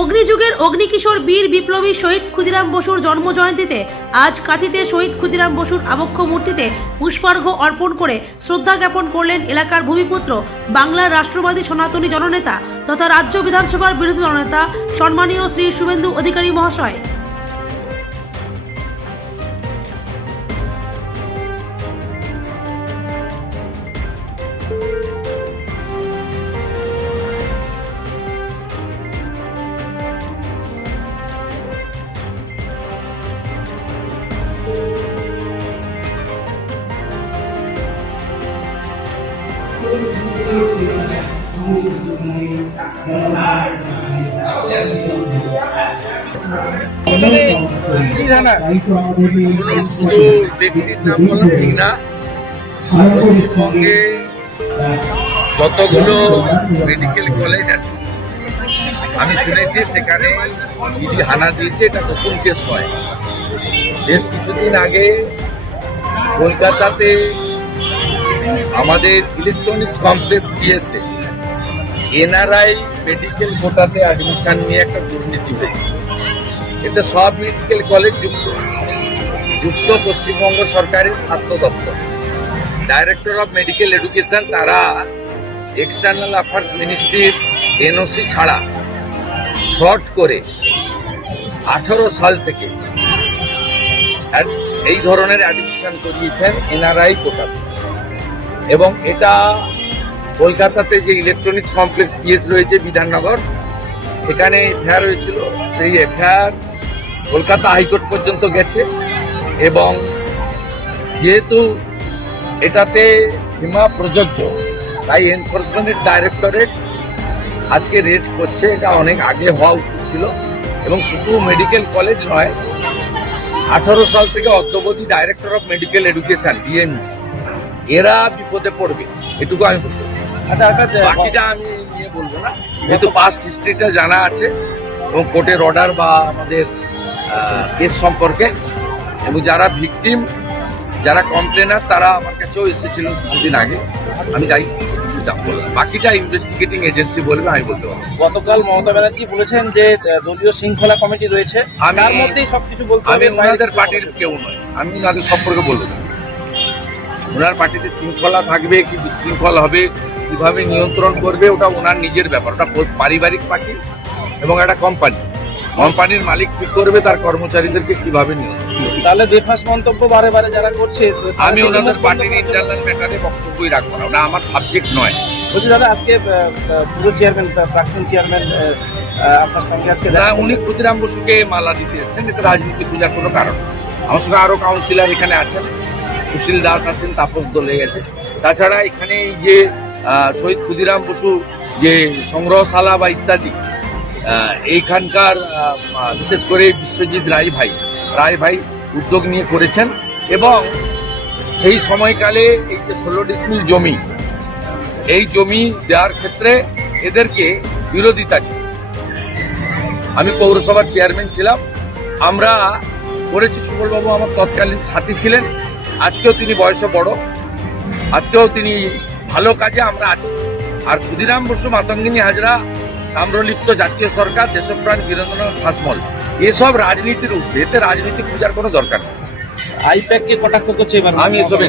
অগ্নিযুগের অগ্নিকিশোর বীর বিপ্লবী শহীদ ক্ষুদিরাম বসুর জন্মজয়ন্তীতে আজ কাঁথিতে শহীদ ক্ষুদিরাম বসুর আবক্ষ মূর্তিতে পুষ্পার্ঘ্য অর্পণ করে শ্রদ্ধা জ্ঞাপন করলেন এলাকার ভূমিপুত্র বাংলার রাষ্ট্রবাদী সনাতনী জননেতা তথা রাজ্য বিধানসভার বিরোধী দলনেতা সম্মানীয় শ্রী শুভেন্দু অধিকারী মহাশয়। শুধু ব্যক্তির নাম বলা ঠিক না, পশ্চিমবঙ্গে যতগুলো মেডিকেল কলেজ আছে আমি শুনেছি সেখানে ইডি হানা দিয়েছে। এটা নতুন কেস নয়। বেশ কিছুদিন আগে কলকাতাতে আমাদের electronics complex PSA NRI medical কোটাতে অ্যাডমিশন নিয়ে একটা দুর্নীতি হয়েছে। এতে সব মেডিকেল কলেজ যুক্ত পশ্চিমবঙ্গ সরকারের স্বাস্থ্য দপ্তর, ডাইরেক্টর অফ মেডিকেল এডুকেশন, তারা এক্সটার্নাল অ্যাফেয়ার্স মিনিস্ট্রির এনওসি ছাড়া ফ্রড করে 18 সাল থেকে এই ধরনের অ্যাডমিশন করিয়েছেন এনআরআই কোটাতে। এবং এটা কলকাতাতে যে ইলেকট্রনিক্স কমপ্লেক্স পিএস রয়েছে বিধাননগর, সেখানে এফআইআর হয়েছিল। সেই এফআইআর কলকাতা হাইকোর্ট পর্যন্ত গেছে এবং যেহেতু এটাতে সীমা প্রযোজ্য, তাই এনফোর্সমেন্ট ডাইরেক্টরেট আজকে রেড করছে। এটা অনেক আগে হওয়া উচিত ছিল। এবং শুধু মেডিকেল কলেজ নয়, 18 সাল থেকে অদ্যাবধি director of medical education DME এরা বিপদে পড়বে, এটুকু আমি বলবো। বাকিটা আমি নিয়ে বলবো না, যেহেতু পাস্ট হিস্ট্রিটা জানা আছে এবং কোর্টের অর্ডার বা আমাদের কেস সম্পর্কে, এবং যারা ভিকটিম, যারা কমপ্লেনার, তারা আমার কাছেও এসেছিল কিছুদিন আগে। আমি যাই বাকিটা ইনভেস্টিগেটিং এজেন্সি বলবে, আমি বলতে পারবো। গতকাল মমতা ব্যানার্জি বলেছেন যে দলীয় শৃঙ্খলা কমিটি রয়েছে, তার মধ্যেই সবকিছু বলতে হবে। আমি ওনাদের পার্টির কেউ নয়, আমি ওনাদের সম্পর্কে বলবো না। ওনার পার্টিতে শৃঙ্খলা থাকবে কি বিশৃঙ্খল হবে, কিভাবে নিয়ন্ত্রণ করবে, ওটা ওনার নিজের ব্যাপার। ওটা পারিবারিক পার্টি এবং একটা কোম্পানির মালিক ঠিক করবে তার কর্মচারীদেরকে কিভাবে নিয়ন্ত্রণ। তাহলে বেফাস মন্তব্য বারে বারে যারা করছে, আমি ওনাদের পার্টির ইন্টারনাল ম্যাটারে বক্তব্যই রাখবো না, ওটা আমার সাবজেক্ট নয়। বলছি দাদা, আজকে পুরো চেয়ারম্যান, প্রাক্তন চেয়ারম্যান আপনার সঙ্গে আজকে উনি ক্ষুদিরাম বসুকে মালা দিতে এসেছেন। এতে রাজনীতি খোঁজার কোনো কারণ। আমার সঙ্গে আরো কাউন্সিলর এখানে আছেন, সুশীল দাস আছেন, তাপস দলে গেছে। তাছাড়া এখানে এই যে শহীদ ক্ষুদিরাম বসু যে সংগ্রহশালা বা ইত্যাদি, এইখানকার বিশেষ করে বিশ্বজিৎ রায় ভাই উদ্যোগ নিয়ে করেছেন। এবং সেই সময়কালে এই যে 16 ডিসমিল জমি, এই জমি দেওয়ার ক্ষেত্রে এদেরকে বিরোধিতা ছিল। আমি পৌরসভার চেয়ারম্যান ছিলাম, আমরা করেছি। সুবলবাবু আমার তৎকালীন সাথী ছিলেন, আজকেও তিনি বয়সে বড়, আজকেও তিনি ভালো কাজে আমরা আছি। আর ক্ষুদিরাম বসু, মাতঙ্গিনী হাজরা, তাম্রলিপ্ত জাতীয় সরকার, দেশপ্রাণ বীরেন্দ্রনাথ শাসমল, এসব রাজনীতির ঊর্ধ্বে। এতে রাজনীতি খোঁজার কোনো দরকার নেই। আইপ্যাককে কটাক্ষ করছে এবার, আমি এসব